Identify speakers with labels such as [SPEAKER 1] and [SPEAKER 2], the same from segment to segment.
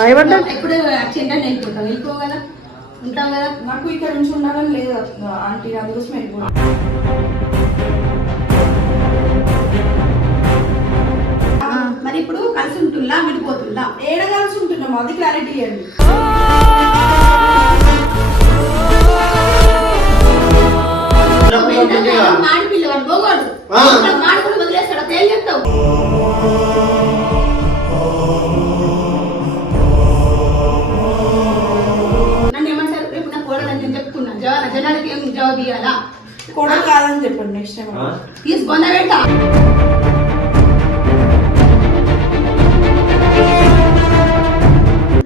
[SPEAKER 1] భయపడ్డా?
[SPEAKER 2] ఎప్పుడు యాక్సిడెంట్ అని వెళ్ళిపోతాం వెళ్ళిపో కదా ఉంటాం కదా.
[SPEAKER 3] నాకు ఇక్కడ నుంచి ఉండాలని లేదు. ఆంటీ అందుకోసం వెళ్ళిపోయాను
[SPEAKER 2] మరి ఇప్పుడు కలిసి ఉంటుందా? విడిపోతుందా?
[SPEAKER 3] ఏడ కలిసి ఉంటున్నాము అది క్లారిటీ ఇవ్వండి
[SPEAKER 2] మాడి పిల్లవాడు పోగోడు మాడి కూడా వదిలేస్తాడు. ఏం చెప్తావు? జవాబు ఇవ్వాలా
[SPEAKER 3] కూడా కాదని చెప్పండి నెక్స్ట్ టైం
[SPEAKER 2] తీసుకొని పెడతా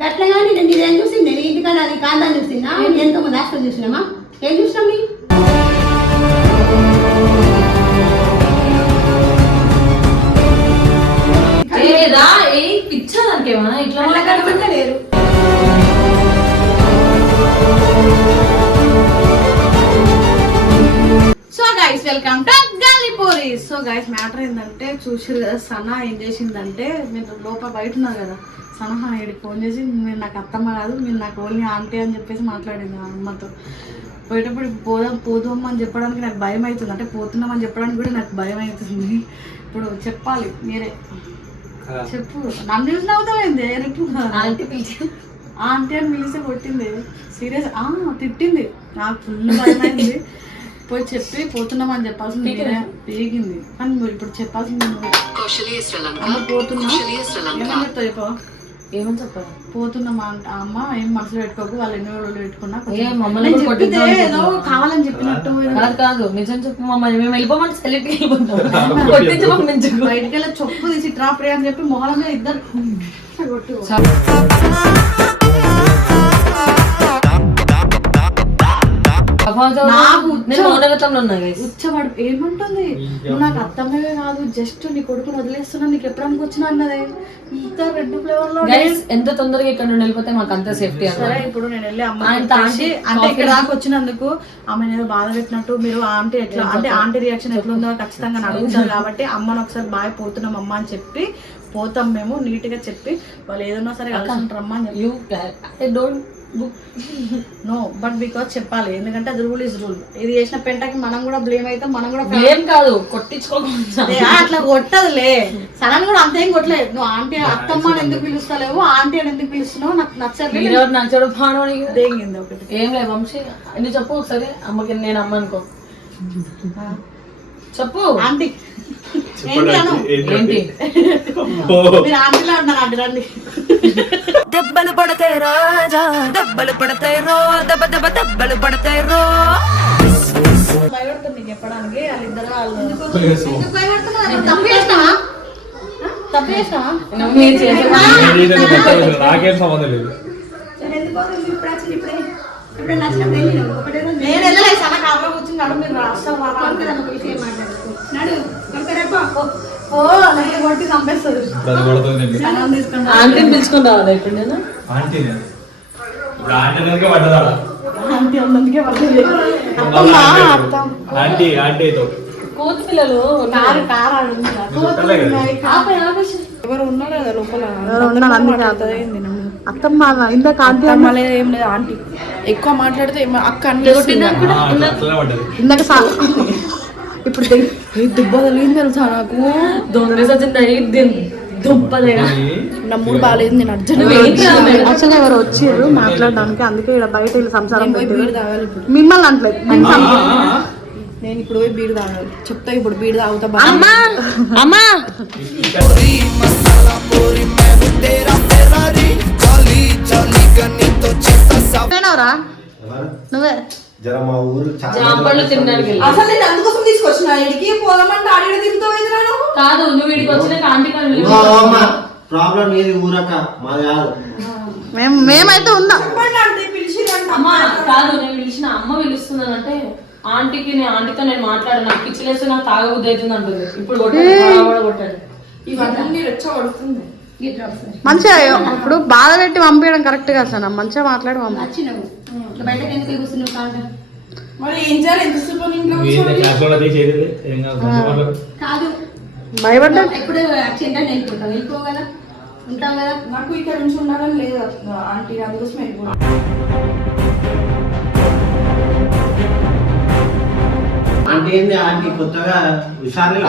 [SPEAKER 2] అట్లా కానీ నేను ఇదేం చూసింది? నేను ఇంటికాడ అది కాందాన్ని చూసిందా? ఎంతో మంది హాస్టల్ చూసినామా? ఏం చూసినాం
[SPEAKER 4] ఏదా ఏ పిచ్చా నాకేమన్నా ఇట్లా
[SPEAKER 1] welcome to Gallipuri so guys matter ఏంటంటే చూసిరు కదా సనా ఏం చేసిందంటే మీరు లోపల బయట ఉన్నారు కదా సనహా ఇక్కడికి ఫోన్ చేసి మీరు నాకు అత్తమ్మ కాదు మీరు నాకు ఓన్లీ ఆంటీ అని చెప్పేసి మాట్లాడింది మా అమ్మతో. పోయేటప్పుడు పోదాం పోదాం అని చెప్పడానికి నాకు భయం అవుతుంది. అంటే పోతున్నాం అని చెప్పడానికి కూడా నాకు భయం అవుతుంది. ఇప్పుడు చెప్పాలి మీరే. చెప్పు. నన్ను చూసి నవ్వుతామైంది రేపు
[SPEAKER 4] ఆంటీ పిలిచి
[SPEAKER 1] ఆంటీ అని పిలిస్తే కొట్టింది. సీరియస్? ఆ తిట్టింది. నాకు ఫుల్ భయమైంది. పోయి చెప్పి పోతున్నామని చెప్పాల్సింది పీగింది కానీ మీరు ఇప్పుడు చెప్పాల్సింది పోతున్నా? ఏమని చెప్తావు చెప్పు.
[SPEAKER 4] ఏమని చెప్పాలి?
[SPEAKER 1] పోతున్నామా అంట అమ్మ ఏం మనసులో పెట్టుకోకు వాళ్ళు ఎన్ని రోజులు పెట్టుకున్నా ఏదో కావాలని చెప్పినట్టు
[SPEAKER 4] కాదు కాదు నిజం చెప్పు మమ్మల్ని మేము వెళ్ళిపోమని సెలెక్ట్ వెళ్ళిపోతాం కొట్టించి. పంపించు
[SPEAKER 1] బయటికి వెళ్ళి చొప్పు తీసి ట్రా ప్రియ అని చెప్పి మొహల మీద ఇద్దరు. నాకు
[SPEAKER 4] నేను.
[SPEAKER 1] ఉచ్చబడు ఏమంటుంది? నువ్వు నాకు అత్తమ్మవే కాదు జస్ట్ నీ కొడుకుని వదిలేస్తున్నా నీకు ఎప్పుడానికి వచ్చినా అన్నదే. ఇంత రెడ్
[SPEAKER 4] ఫ్లేవర్లో ఎంత తొందరగా ఇక్కడ నుండి వెళ్ళిపోతే మాకు అంత సేఫ్టీ
[SPEAKER 1] సరే ఇప్పుడు నేను వెళ్ళి అమ్మ అంటే ఇక్కడ దాకా వచ్చినందుకు ఆమె ఏదో బాధ పెట్టినట్టు మీరు ఆంటీ ఎట్లా అంటే ఆంటీ రియాక్షన్ ఎట్లుందో ఖచ్చితంగా నన్ను అడుగుతారు కాబట్టి అమ్మని ఒకసారి బాగా పోతున్నాం అమ్మ అని చెప్పి పోతాం మేము నీట్గా చెప్పి వాళ్ళు ఏదన్నా సరే అని చెప్పి.
[SPEAKER 4] You I don't
[SPEAKER 1] know but because చెప్పాలి. ఎందుకంటే అది రూల్ ఇస్ రూల్ ఇది చేసిన పెంటకి మనం కూడా బ్లేమ్ అవుతాం మనం కూడా
[SPEAKER 4] ఏం కాదు కొట్టించుకోకుండా.
[SPEAKER 1] అట్లా కొట్టదులే. సడన్ కూడా అంతేం కొట్టలేదు నువ్వు ఆంటీ అత్తమ్మ అని ఎందుకు పిలుస్తలేవు? ఆంటీ అని ఎందుకు పిలుస్తున్నావు? నాకు
[SPEAKER 4] మీరెవరు నచ్చడు
[SPEAKER 1] దేంగింది ఒకటి?
[SPEAKER 4] ఏం లేదు వంశీ. నువ్వు చెప్పు ఒకసారి? అమ్మకి నేను అమ్మ అనుకో చెప్పు.
[SPEAKER 1] ఆంటీ
[SPEAKER 5] దెబ్బలు పడతాయి రాజా దెబ్బలు పడతాయి రో దెబ్బ దెబ్బ దెబ్బలు పడతాయి రో.
[SPEAKER 1] భయపడుతుంది చెప్పడానికి వాళ్ళిద్దరు?
[SPEAKER 2] తప్పు
[SPEAKER 1] తప్పు
[SPEAKER 6] నాకేం సంబంధం లేదు.
[SPEAKER 1] నేను వెళ్ళలేదు మీరు రాష్ట్రం
[SPEAKER 2] విషయం
[SPEAKER 4] ఆంటీని పిలుచుకుని రావాలి ఇప్పుడు నేను
[SPEAKER 6] aunty aunty
[SPEAKER 1] aunty
[SPEAKER 6] aunty. Aunty aunty.
[SPEAKER 4] కోతి పిల్లలు
[SPEAKER 3] ఎవరు ఉన్నారు కదా లోపల?
[SPEAKER 1] అత్తమ్మ ఇందాక ఆంటీ
[SPEAKER 3] ఏం లేదు ఆంటీ. ఎక్కువ మాట్లాడితే ఏమో అక్క అన్ని
[SPEAKER 1] ఇందాక ఇప్పుడు
[SPEAKER 3] దుబ్బ తెలియదు తెలుసా నాకు
[SPEAKER 4] దొంగ సచ్చింది దుంపదేగా
[SPEAKER 3] నా మూడు బాగాలేదు నేను అర్జెంట్?
[SPEAKER 1] యాక్చువల్గా ఎవరు వచ్చారు మాట్లాడడానికి అందుకే ఇక్కడ బయట వీళ్ళు సంసారం మిమ్మల్ని అంటలేదు నేను
[SPEAKER 3] ఇప్పుడు పోయి బీరు తాగాలి చెప్తా ఇప్పుడు బీరు తాగుతా
[SPEAKER 4] అమ్మా
[SPEAKER 1] నువ్వేనవరా? నువ్వే
[SPEAKER 7] జర మా ఊరు చాలా
[SPEAKER 4] జాంపళ్ళు తినడానికి వెళ్ళి
[SPEAKER 3] అసలు నేను అందుకోసం తీసుకొచ్చిన ఇడికి పోదామంటే తిరుగుతావు
[SPEAKER 4] కాదు నువ్వు ఇడికి వచ్చినాక ఆంటీ కానీ
[SPEAKER 7] ప్రాబ్లం ఏది ఊరక మాది కాదు.
[SPEAKER 1] మేము మేమైతే ఉందాం
[SPEAKER 3] చెప్పండి అంటే పిలిచిరంట.
[SPEAKER 4] అమ్మ కాదు నేను పిలిచిన అమ్మ పిలుస్తున్నానంటే ఆంటీకి నేను ఆంటీతో నేను మాట్లాడాను. నాకు పిచ్చిలేస్తే నాకు తాగబుద్ధి అవుతుంది అంటుంది. ఇప్పుడు కొట్టాడు బాగా కూడా కొట్టాడు.
[SPEAKER 3] ఇవన్నీ
[SPEAKER 2] ఒకసారి.
[SPEAKER 1] మంచిగా ఇప్పుడు బాధ పెట్టి పంపించడం కరెక్ట్ కాదు సార్ మంచిగా మాట్లాడి పంపి.
[SPEAKER 2] బయటకు ఎందుకు కూర్చున్నావు కాంట
[SPEAKER 3] మరి ఏం చేయాలి? ఇంట్లో
[SPEAKER 6] కాదు.
[SPEAKER 2] కాదు.
[SPEAKER 1] భయపడ్డా?
[SPEAKER 2] ఎప్పుడు యాక్సిడెంట్ అని కదా? ఉంటాం కదా?
[SPEAKER 3] నాకు ఇక్కడ నుంచి ఉండాలని లేదు ఆంటీ అందుకోసం వెళ్ళిపోయి
[SPEAKER 7] ఆంటీ ఏంది ఆంటీ కొత్తగా హుషారు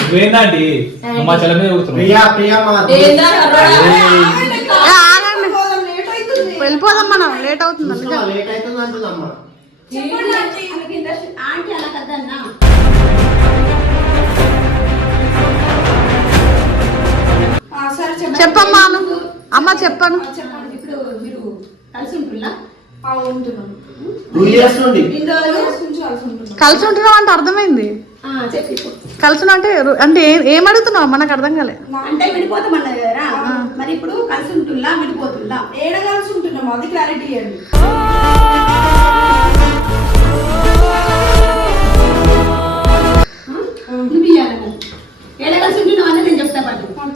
[SPEAKER 6] నువ్వేందండి? మా చెల్ల మీద
[SPEAKER 1] వెళ్ళిపోదాం మనం లేట్ అవుతుంది చెప్పమ్మా నువ్వు అమ్మ చెప్పను.
[SPEAKER 2] ఇప్పుడు మీరు కలిసి ఉంటున్నా
[SPEAKER 3] కలిసి
[SPEAKER 1] ఉంటున్నావు అంటే అర్థమైంది. కలిసి అంటే అంటే ఏ- అడుగుతున్నావు? మనకు అర్థం కాలే.
[SPEAKER 2] అంటే విడిపోతామన్నది మరి ఇప్పుడు కలిసి ఉంటుందా విడిపోతుందా?
[SPEAKER 3] ఏడ కలిసి ఉంటున్నాము అది క్లారిటీ ఇవ్వండి.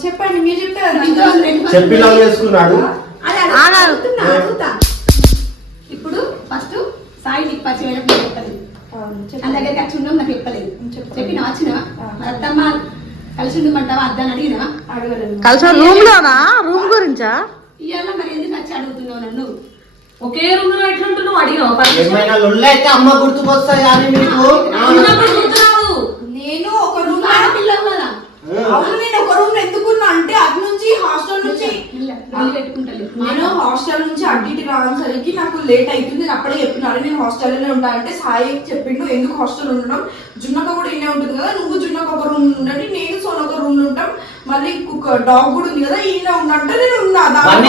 [SPEAKER 3] చెప్పండి మీరు
[SPEAKER 7] చెప్పి చేసుకున్నాడు.
[SPEAKER 2] ఇప్పుడు ఫస్ట్ సాయి నీకు పచ్చి వేలకు చెప్పలేదు.
[SPEAKER 3] ఆ, చెప్పండి.
[SPEAKER 2] నా దగ్గరికి వచ్చి ఉండవు నాకు చెప్పలేదు.
[SPEAKER 3] చెప్పలేదు.
[SPEAKER 2] చెప్పినా వచ్చినావా? అత్తమ్మ కలిసి ఉండమంటావా? అద్దని అడిగినావా?
[SPEAKER 3] అడగలేదు.
[SPEAKER 1] కలిసి రూమ్ లోనా రూమ్ గురించా?
[SPEAKER 2] ఇవాళ మరి ఎందుకు వచ్చి అడుగుతున్నావు నన్ను?
[SPEAKER 4] ఒకే రూమ్లో ఎట్లుంటున్నావు అడిగావు?
[SPEAKER 7] ఏమైనా లొల్లి అయితే అమ్మ గుర్తుకొస్తాయి మీకు.
[SPEAKER 4] ఉన్నప్పుడు.
[SPEAKER 3] నేను ఒక రూమ్
[SPEAKER 2] కదా.
[SPEAKER 3] అవును నేను ఒక రూమ్ ఎందుకున్నా అంటే అటు నుంచి హాస్టల్ నుంచి. నేను హాస్టల్ నుంచి అటు ఇటు రావడానికి నాకు లేట్ అవుతుంది నేను అప్పుడే చెప్పినాను నేను హాస్టల్లోనే ఉంటా అంటే సాయి చెప్పిండు ఎందుకు హాస్టల్ ఉండడం? జున్నక కూడా ఇన్నే ఉంటుంది కదా నువ్వు జున్నక ఒక రూమ్ ఉండండి నేను సోన ఒక రూమ్ ఉంటాం. మళ్ళీ కుక్క డాగ్ కూడా ఉంది కదా ఈయన ఉన్నట్టు నేను ఉన్నా
[SPEAKER 7] వన్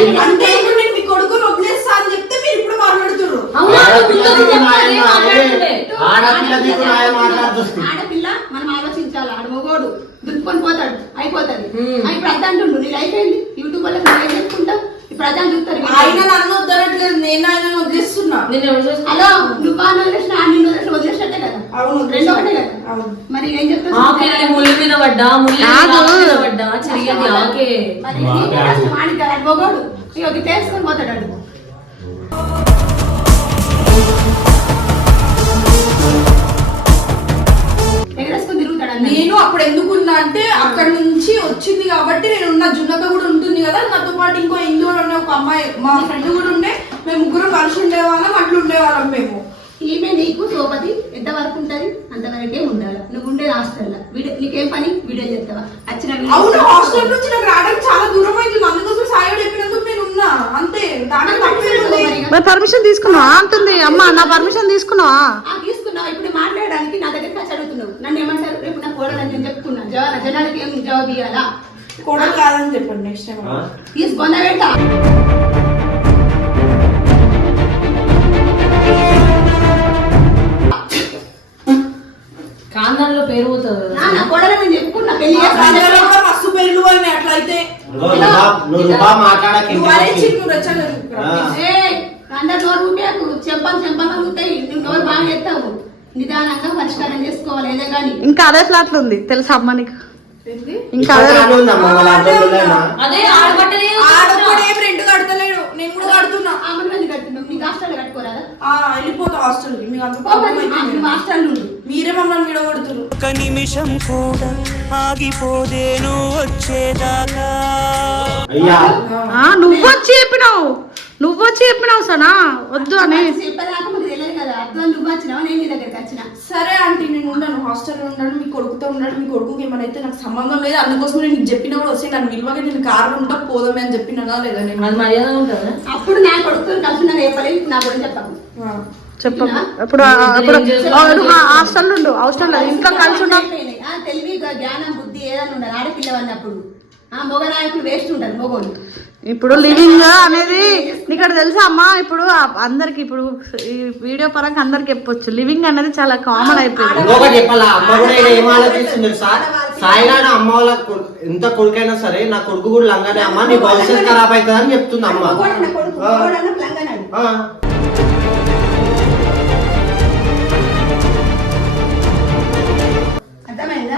[SPEAKER 1] ఇప్పుడు
[SPEAKER 3] నేను మీ కొడుకుని వదిలేస్తా అని చెప్తే మీరు ఇప్పుడు మాట్లాడుతున్నారు
[SPEAKER 2] అవునా?
[SPEAKER 7] ఆడపిల్ల
[SPEAKER 2] మనం ఆలోచించాలి? ఆడ మొగోడు. దులుపుకొని పోతాడు అయిపోతాది. ఆ, ఇప్పుడు అర్థం అంటుండు నీకు అయిపోయింది యూట్యూబ్ వల్ల నువ్వు చూస్తారు
[SPEAKER 3] ఆయన నన్ను వద్దనట్లేదు నేను ఆయన వదిలేస్తున్నా.
[SPEAKER 4] నేను
[SPEAKER 2] హలో నువ్వు అని వదిలేసిన ఆ నిన్ను వదిలేసిన వదిలేసినట్టే కదా?
[SPEAKER 3] అవును
[SPEAKER 2] రెండు ఒకటే కదా?
[SPEAKER 3] అవును.
[SPEAKER 2] మరి ఏం చెప్తావు
[SPEAKER 4] ఆకే ముళ్ళు మీద పడ్డా ముళ్ళు
[SPEAKER 1] కాదు.
[SPEAKER 4] మీద పడ్డా? చెరిగేది ఆకే.
[SPEAKER 2] మరి తెలుసుకొని పోతాడు అడుగు
[SPEAKER 3] నేను అప్పుడు ఎందుకున్నా అంటే అక్కడ నుంచి వచ్చింది కాబట్టి నేను ఉన్న జున్నక కూడా ఉంటుంది. కదా. నాతో పాటు ఇంకో హిందూ అనే ఒక అమ్మాయి మా ఫ్రెండ్ కూడా ఉండే. మేము ముగ్గురం కలిసి ఉండేవాళ్ళం అట్లా ఉండేవాళ్ళం మేము.
[SPEAKER 2] ఈమె నీకు సోపతి ఎంతవరకు ఉంటది? అంతవరకే ఉండాలి. నువ్వు ఉండేది హాస్టల్లో. వీడియో నీకేం పని? వీడియో చెప్తావా? వచ్చిన
[SPEAKER 3] అవును హాస్టల్ నుంచి నాకు రావడానికి చాలా దూరం అవుతుంది. అందుకోసం సాయి చెప్పినందుకు నేను ఉన్నా. అంతే. ఉంది.
[SPEAKER 1] మరి పర్మిషన్ తీసుకున్నావా? అంటుంది. అమ్మ నా పర్మిషన్ తీసుకున్నావా?
[SPEAKER 2] ఆ, తీసుకున్నావు? ఇప్పుడు మాట్లాడడానికి నా దగ్గరికి వచ్చి అడుగుతున్నావు. నన్ను ఏమంటారు? రేపు నా కోడలని నేను చెప్తున్నా. జనానికి ఏం జవాబు ఇవ్వాలా
[SPEAKER 3] కోడలు కాదని చెప్పండి నెక్స్ట్ టైం
[SPEAKER 7] ఆ?
[SPEAKER 2] తీసుకొంద పెడతా
[SPEAKER 4] కాందాల్లో పేరు పోతుంది
[SPEAKER 2] నా నేను చెప్పుకున్నా
[SPEAKER 3] పెళ్ళి మస్తు పెళ్ళి అట్లయితే
[SPEAKER 1] ఇంకా అదే ఫ్లాట్లు ఉంది. తెలుసా అమ్మ నీకు?
[SPEAKER 3] ఏంది?
[SPEAKER 1] ఇంకా అదే
[SPEAKER 3] కడతలేడు. నేను కూడా కడుతున్నా. వెళ్ళిపోతా
[SPEAKER 2] హాస్టల్
[SPEAKER 3] మీరే మమ్మల్ని విడగొడుతున్నారు
[SPEAKER 8] ఒక్క నిమిషం కూడా ఆగిపోదేను వచ్చేదాకా.
[SPEAKER 7] అయ్యా.
[SPEAKER 1] ఆ, నువ్వు వచ్చి చెప్పినావు. నువ్వు వచ్చి చెప్పినావు సనా వద్దు అని.
[SPEAKER 2] చెప్పేదాకా మాకు తెలియదు కదా. అర్థం నువ్వు వచ్చినావు? నేను నీ దగ్గరికి వచ్చిన.
[SPEAKER 3] సరే ఆంటీ నేను ఉండను. హాస్టల్లో ఉండను మీ కొడుకుతో ఉండను మీ కొడుకుకి ఏమైనా అయితే నాకు సంబంధం లేదు. అందుకోసం నేను నీకు చెప్పిన కూడా వస్తే నన్ను విలువగా నేను కారణం ఉంటా పోదామే అని చెప్పినా లేదా నేను?
[SPEAKER 4] అది మర్యాద ఉంటుందా
[SPEAKER 2] అప్పుడు నా కొడుకుతో కలిసి ఉన్న రేపలేదు నా గురించి చెప్పాము
[SPEAKER 3] ఆ.
[SPEAKER 1] చెప్పు ఇప్పుడు ఇప్పుడు హాస్టల్ ఉండు. హాస్టల్ ఇంట్లో కలిసి
[SPEAKER 2] తెలివి జ్ఞానం బుద్ధి ఏదైనా ఉండాలి. ఆడపిల్ల అన్నప్పుడు ఆ మొగ నాయకులు వేస్ట్ ఉంటారు మొగోడు.
[SPEAKER 1] ఇప్పుడు లివింగ్ అనేది నీకు తెలుసా అమ్మా? ఇప్పుడు అందరికి ఇప్పుడు ఈ వీడియో పరంగా అందరికి చెప్పొచ్చు. లివింగ్ అనేది చాలా కామన్ అయిపోయింది.
[SPEAKER 7] ఇంకొకటి చెప్పాలా? అమ్మ వాళ్ళ ఎంత కొడుకైనా సరే నా కొడుకు కూడా లంగానే. అమ్మ నీ భవిష్యత్ ఖరాబ్ అవుతుంది అని చెప్తుంది అమ్మ.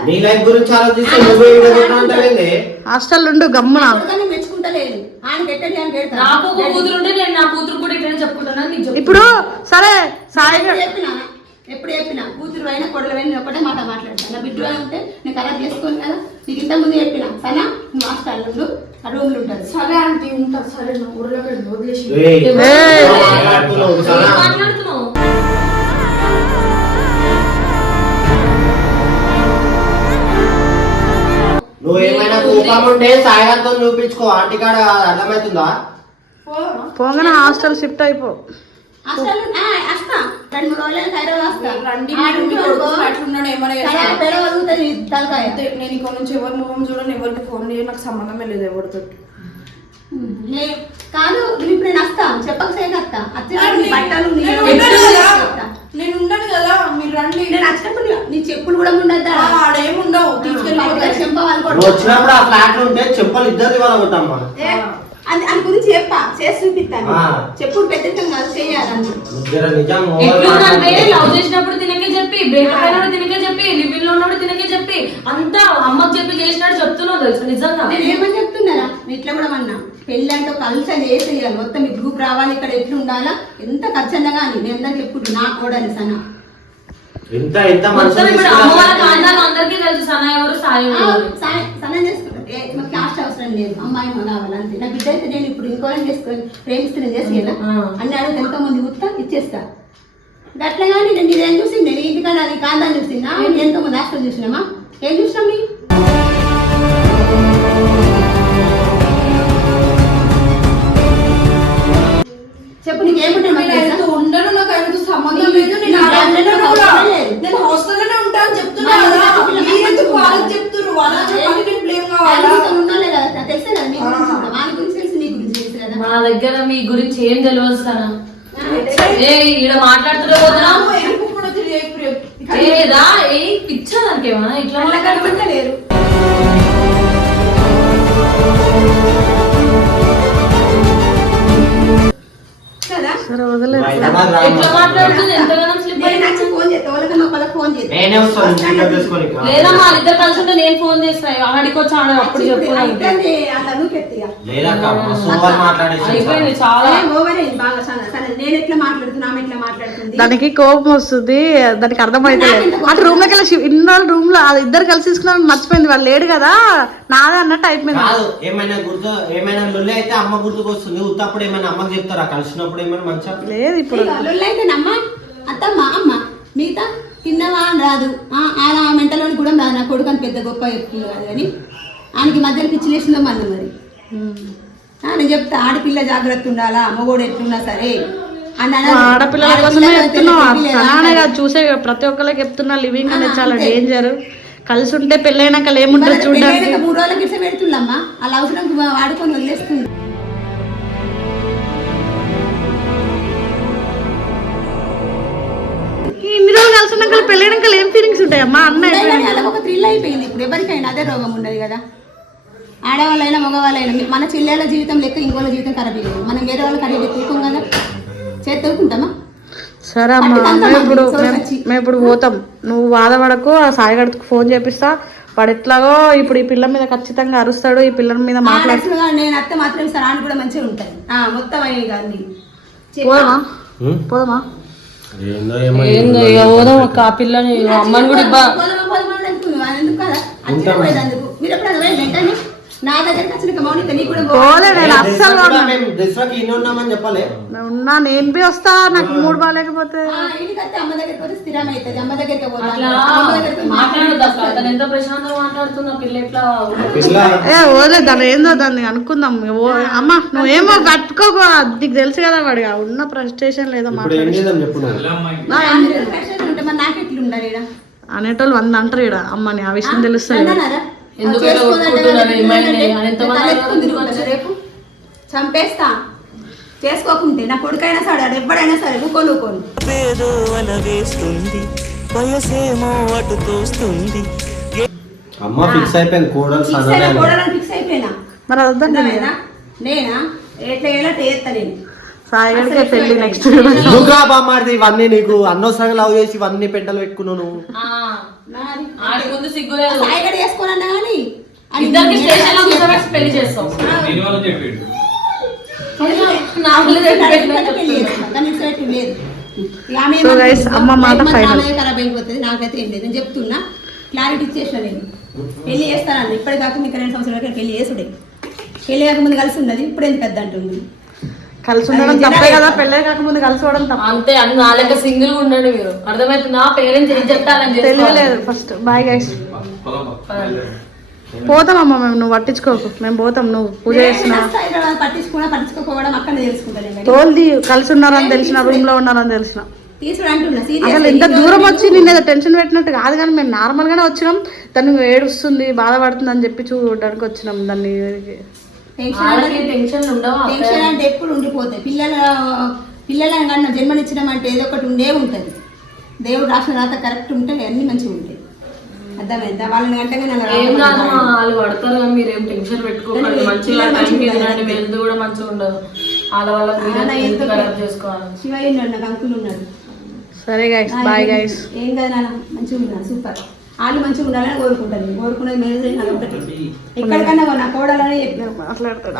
[SPEAKER 2] నీ
[SPEAKER 7] లైఫ్ గురించి ఆలోచిస్తే
[SPEAKER 1] హాస్టల్ ఉండు గమ్మున.
[SPEAKER 2] మెచ్చుకుంటలేదు.
[SPEAKER 4] నాకు ఒక కూతురు ఉంటే నేను నా కూతురు కూడా ఇట్లనే చెప్పుకుంటాను నీకు చెప్తున్నా.
[SPEAKER 1] ఇప్పుడు సరే సాయి
[SPEAKER 2] ఎప్పుడు చెప్పినా ఎప్పుడు చెప్పినా కూతురు అయినా కొడలు అయినా ఒకటే మాట మాట్లాడతాను. నా బిడ్డ ఉంటే నేను ఖరాబ్ చేసుకోను కదా నీకు ఇంత ముందు చెప్పిన. సనా నువ్వు హాస్టల్ ఉండు ఆ రూమ్లు ఉంటుంది
[SPEAKER 3] సరే ఆంటీ ఉంటా. సరే నా ఊర్లో వదిలేసి
[SPEAKER 4] ఏం మాట్లాడుతున్నావు
[SPEAKER 7] నువ్వు ఏమైనా కోపం ఉంటే సాయిగారితో చూపించుకో. ఆంటీ కాడ కాదు, అర్థమవుతుందా?
[SPEAKER 1] పోగానే హాస్టల్ షిఫ్ట్ అయిపో.
[SPEAKER 2] హాస్టల్ ఆ, వస్తా. రెండు మూడు రోజులు హైదరాబాద్ వస్తా.
[SPEAKER 3] రండి
[SPEAKER 2] ఆడ
[SPEAKER 3] మీ
[SPEAKER 2] ఉంటే
[SPEAKER 3] కొడుకు
[SPEAKER 2] అనుకో,
[SPEAKER 3] అట్లున్నాడు ఏమైనా
[SPEAKER 2] తల
[SPEAKER 3] చేస్తాడు.
[SPEAKER 2] పెడ వదులుతుంది తలకాయ.
[SPEAKER 3] అంతే, నేను ఇక్కడ నుంచి ఎవరి ముఖం చూడను ఎవరికి ఫోన్ చేయను నాకు సంబంధమే లేదు ఎవరితో
[SPEAKER 2] లే కాదు నువ్వు ఇప్పుడు నేను వస్తా చెప్పకపోతే వస్తా. వచ్చి నీ బట్టలు నీ
[SPEAKER 3] నేను ఉండను కదా.
[SPEAKER 2] చెప్తా.
[SPEAKER 3] నేను ఉండను కదా మీరు రండి.
[SPEAKER 2] నేను వచ్చినప్పుడు నీ- నీ చెప్పులు కూడా ఉండద్దా?
[SPEAKER 3] ఆ, ఆడేముండవు తీసుకెళ్ళిపోతారు
[SPEAKER 2] చెంప వాళ్ళు
[SPEAKER 7] నువ్వు వచ్చినప్పుడు ఆ ఫ్లాట్ ఉంటే చెప్పులు ఇద్దరు ఇవ్వాలి కొట్టమ్మా
[SPEAKER 2] అది అని గురించి చెప్పా చేసి చూపిస్తాను.
[SPEAKER 7] ఆ.
[SPEAKER 2] చెప్పుడు కాదు చేయాలని
[SPEAKER 7] జర నిజం ఓవర్
[SPEAKER 4] ఎట్లుందంటే
[SPEAKER 7] మాట్లాడుతున్నావు.
[SPEAKER 4] లవ్ చేసినప్పుడు తినకే చెప్పి బ్రేకప్ అయినప్పుడు తినకే చెప్పి లివింగ్లో ఉన్నప్పుడు తినకే చెప్పి అంతా అమ్మకి చెప్పి చేసినట్టు చెప్తున్నావు తెలుసు నిజంగా?
[SPEAKER 2] నేను ఏమని చెప్తున్నారా? నేను ఇట్లా కూడా అన్నా. పెళ్ళి అంటే ఒక కల్చర్ వేసేయాలి మొత్తం ఈ గ్రూప్ రావాలి ఇక్కడ ఎట్లా ఉండాలా? ఎంత అన్నా కానీ నేను అందరికి చెప్పుకుంటు నా కోడలి సన.
[SPEAKER 7] ఎంత ఎంత
[SPEAKER 4] మొత్తం ఇప్పుడు కాండాలు అందరికీ తెలుసు సన ఎవరు సాయి ఎవరు.
[SPEAKER 2] సనం చేసుకుంటాను మాకు క్యాస్ట్ అవసరం లేదు. అమ్మాయి మా కావాలి అంతే. నా బిడ్డ అయితే నేను ఇప్పుడు ఇంకోని చేసుకొని ప్రేమిస్తే నేను చేసేయాలా
[SPEAKER 4] ఆ.
[SPEAKER 2] అన్ని అడుగు ఎంతో మంది ఉత్తా ఇచ్చేస్తా. గట్ల కానీ నేను ఇదేం చూసి నేను ఇంటికాడ అది కాందాన్ని చూసినా ఎంతో మంది హాస్టల్ చూసినామా? ఏం చూసినాం నీ? చెప్పు నీకు ఏముంటే
[SPEAKER 3] నేను ఆయనతో ఉండను నాకు ఆయనతో సంబంధం లేదు. నేను హాస్టల్లోనే ఉంటా అని చెప్తున్నా
[SPEAKER 2] మరి
[SPEAKER 3] కదా.
[SPEAKER 2] ఎందుకు పిల్లలు
[SPEAKER 3] మీరెందుకు వాళ్ళకి? చెప్తున్నారు చెప్పాలి నేను బ్లేమ్ కావాలా?
[SPEAKER 4] మా దగ్గర మీ గురించి ఏం తెలియదు సన ఏ ఈడ మాట్లాడుతుంటే పోతున్నా
[SPEAKER 3] నాకు ఎరుపు కూడా తెలియ- ఇప్పుడు?
[SPEAKER 4] ఏదా ఏ పిచ్చా దానికేమా ఇట్లా
[SPEAKER 1] సరే వదిలేదు
[SPEAKER 2] నేను
[SPEAKER 7] వస్తాను
[SPEAKER 4] లేదా మా ఇద్దరు కలిసి ఉంటే నేను ఫోన్ చేస్తాను ఆడికి వచ్చి ఆడ అప్పుడు
[SPEAKER 7] లేదక్క మాట్లాడేసి
[SPEAKER 4] అయిపోయింది చాలా.
[SPEAKER 1] దానికి కోపం వస్తుంది దానికి అర్థమైతే అటు రూమ్లోకి వెళ్ళి ఇన్ని రోజులు రూమ్లో అది ఇద్దరు కలిసి తీసుకున్నాను మర్చిపోయింది వాళ్ళు లేడు కదా నాదే అన్నట్టు అయిపోయింది.
[SPEAKER 7] కాదు ఏమైనా గుర్తు ఏమైనా లొల్లి అయితే అమ్మ గుర్తుకు వస్తుంది ఉత్తప్పుడు ఏమైనా అమ్మకి చెప్తారా? కలిసినప్పుడు ఏమైనా మంచిగా?
[SPEAKER 1] లేదు ఇప్పుడు.
[SPEAKER 2] అత్తమ్మ అమ్మ మిగతా తిన్నవా అని రాదు. ఆ, ఆయన ఆ మెంటలోని కూడా నా- నా కొడుకు అని పెద్ద గొప్ప చెప్తుంది కాదు కానీ ఆయనకి మధ్యలో పిచ్చిలేసిందో మళ్ళీ మరి. నేను చెప్తా ఆడపిల్ల జాగ్రత్త ఉండాలా? మగోడు ఎట్లున్నా సరే.
[SPEAKER 1] ఆడపిల్లల కోసమే చెప్తున్నావు. చూసే ప్రతి ఒక్కరికి చెప్తున్నా లివింగ్ అనేది చాలా. డేంజర్ కలిసి ఉంటే పెళ్ళైనాక ఏముంటుంది చూడడానికి
[SPEAKER 2] పెళ్ళైనాక మూడు రోజులకి ఇట్లా పెడుతుందమ్మా. అలా అవసరం వాడుకొని వదిలేస్తుంది.
[SPEAKER 1] పెళ్ళైనాక ఏం ఫీలింగ్స్ ఉంటాయమ్మా అన్న
[SPEAKER 2] ఒక థ్రిల్ అయిపోయింది. ఇప్పుడు ఎవరికైనా అదే రోగం ఉండదు కదా. ఆడవాళ్ళైనా మగవాళ్ళైనా మన చెల్లెల జీవితం లెక్క ఇంకోళ్ళ జీవితం ఖరాబ్ అయ్యేది మనం వేరే వాళ్ళ ఖరీదు ఎక్కువ కదా. చేతి తోలుకుంటామా
[SPEAKER 1] సరే అమ్మా మేము ఇప్పుడు మేము- ఇప్పుడు పోతాం. నువ్వు బాధపడకు ఆ సాయిగడికి ఫోన్ చేపిస్తా. వాడు ఎట్లాగో ఇప్పుడు ఈ పిల్ల మీద ఖచ్చితంగా అరుస్తాడు ఈ పిల్ల మీద మాట్లాడు.
[SPEAKER 2] మాట్లాడుతున్నా నేను అత్త మాత్రం ఆడ కూడా మంచిగా ఉంటుంది ఆ, మొత్తం అయ్యి కానీ
[SPEAKER 1] పోదామా? పోదామా?
[SPEAKER 7] ఏందో
[SPEAKER 4] ఏందో ఒక ఆ పిల్లని అమ్మని కూడా ఇబ్బా
[SPEAKER 7] ఉంటాం.
[SPEAKER 2] అందుకు మీరు ఎప్పుడైనా వెళ్ళండి వెంటనే నా దగ్గరికి వచ్చిన మౌనిక నీకు కూడా
[SPEAKER 1] పోలే నేను అస్సలు
[SPEAKER 7] కూడా
[SPEAKER 1] పోను.
[SPEAKER 7] మేము దసరాకి ఇన్ని ఉన్నామని చెప్పలే.
[SPEAKER 1] నేను ఉన్నా నేను బి వస్తా నాకు మూడు బాగాలేకపోతే.
[SPEAKER 2] ఆ, ఇంటికైతే అమ్మ దగ్గరికి పోతే స్థిరం అవుతుంది అమ్మ దగ్గరికి పోతా
[SPEAKER 4] అట్లా
[SPEAKER 2] అమ్మ దగ్గరికి
[SPEAKER 4] మాట్లాడదు అసలు. అతను ఎంత ప్రశాంతంగా మాట్లాడుతున్నా పిల్ల ఎట్లా
[SPEAKER 7] పిల్ల
[SPEAKER 1] ఏ ఓలే దాని ఏందో దాన్ని అనుకుందాం. ఓ అమ్మ నువ్వేమో కట్టుకోకో నీకు తెలుసు కదా వాడు ఉన్న ఫ్రస్ట్రేషన్ లేదో
[SPEAKER 7] ఇప్పుడు ఏం
[SPEAKER 1] మాట్లాడి.
[SPEAKER 7] చేద్దాం చెప్పు నువ్వు
[SPEAKER 2] అందరూ pressure ఉంటే మరి నాకు ఎట్లా ఉండాలి ఈడ?
[SPEAKER 1] అనేటోళ్ళు వంద అంటారు ఇక్కడ అమ్మని ఆ విషయం తెలుస్తుంది.
[SPEAKER 2] అన్నారా? రేపు చంపేస్తా. చేసుకోకుంటే నా కొడుకైనా సరే ఆడు ఎవ్వడైనా సరే ఊకోను ఊకోను.
[SPEAKER 8] పేదో వల వేస్తుంది వయసేమో అటు తోస్తుంది.
[SPEAKER 7] అమ్మ ఫిక్స్ అయిపోయింది కోడలు
[SPEAKER 2] ఫిక్స్ అయినా
[SPEAKER 7] సన్నగా
[SPEAKER 2] కూడాలని ఫిక్స్ అయిపోయినా.
[SPEAKER 1] మరి అది వద్దండి
[SPEAKER 2] అర్థమైందా? నేనా? ఎట్లా ఎలా చేస్తా నేను.
[SPEAKER 1] సాయిగడికి పెళ్ళి నెక్స్ట్
[SPEAKER 7] నువ్వుగా బామ్మాడితే ఇవన్నీ నీకు అనవసరంగా లవ్ చేసి ఇవన్నీ పెంటలు పెట్టుకున్నావు నువ్వు.
[SPEAKER 4] ఆ,
[SPEAKER 2] నాది.
[SPEAKER 4] ఆడి ముందు సిగ్గులేదు
[SPEAKER 2] సాయిగడ చేసుకోనన్నా కానీ అని
[SPEAKER 4] ఇద్దరికి స్టేషన్లో కూర్చోబెట్టి పెళ్ళి చేస్తాం.
[SPEAKER 1] అమ్మ మాట
[SPEAKER 2] ఖరాబ్ అయిపోతుంది నాకైతే ఏం లేదు. నేను చెప్తున్నా క్లారిటీ ఇచ్చేసిన నేను. పెళ్ళి చేస్తానన్న ఇప్పటిదాకా మీకు రెండు సంవత్సరాల పెళ్ళి చేసుడే. పెళ్ళి కాకముందు కలిసి ఉన్నది ఇప్పుడు ఎందుకు పెద్ద అంటుంది?
[SPEAKER 1] కలిసి ఉండడం తప్పే కదా పెళ్ళే కాకముందు కలిసి ఉండడం తప్ప.
[SPEAKER 4] అంతే అని నా లెక్క సింగిల్గా ఉండండి మీరు. అర్థమవుతుందా? పేరెంట్స్ ఏం చెప్తారని
[SPEAKER 1] తెలియలేదు ఫస్ట్ బాయ్ గైస్ పోతామమ్మా మేము నువ్వు పట్టించుకోకు. మేము పోతాం నువ్వు పూజ చేస్తున్నా తోల్ది కలిసి ఉన్నారని తెలిసిన రూమ్లో ఉన్నారని తెలిసిన. అసలు ఇంత దూరం వచ్చి నేను ఏదో టెన్షన్ పెట్టినట్టు కాదు కానీ మేము నార్మల్ గానే వచ్చినాం. తను ఏడుస్తుంది బాధపడుతుంది అని చెప్పి చూడడానికి వచ్చినాం. దాన్ని
[SPEAKER 4] టెన్షన్ ఉండవా
[SPEAKER 2] టెన్షన్ అంటే ఎప్పుడు ఉండిపోతాయి. పిల్లల పిల్లలను కన్నా జన్మనిచ్చడం అంటే ఏదో ఒకటి ఉండే ఉంటుంది. దేవుడు రాసిన రాత కరెక్ట్ ఉంటే అన్ని మంచిగా ఉంటాయి. అర్థమైందా? వాళ్ళని గంటగా
[SPEAKER 4] ఏం కాదు మా వాళ్ళు పడతారు కానీ మీరు ఏం టెన్షన్ పెట్టుకోకండి. మంచిగా టైంకి కూడా మంచిగా ఉండదు. వాళ్ళ చేసుకోవాలి?
[SPEAKER 2] శివయ్య ఉన్నాడు నాకు అంకుల్ ఉన్నాడు.
[SPEAKER 1] సరే గైస్ బాయ్ గైస్
[SPEAKER 2] ఏం కదా నాన్న? మంచిగా ఉన్నాను సూపర్. వాళ్ళు మంచిగా ఉండాలని కోరుకుంటాను. కోరుకునేది మేలు ఒకటి ఎక్కడికన్నా నా కోడలని
[SPEAKER 1] మాట్లాడతాడు.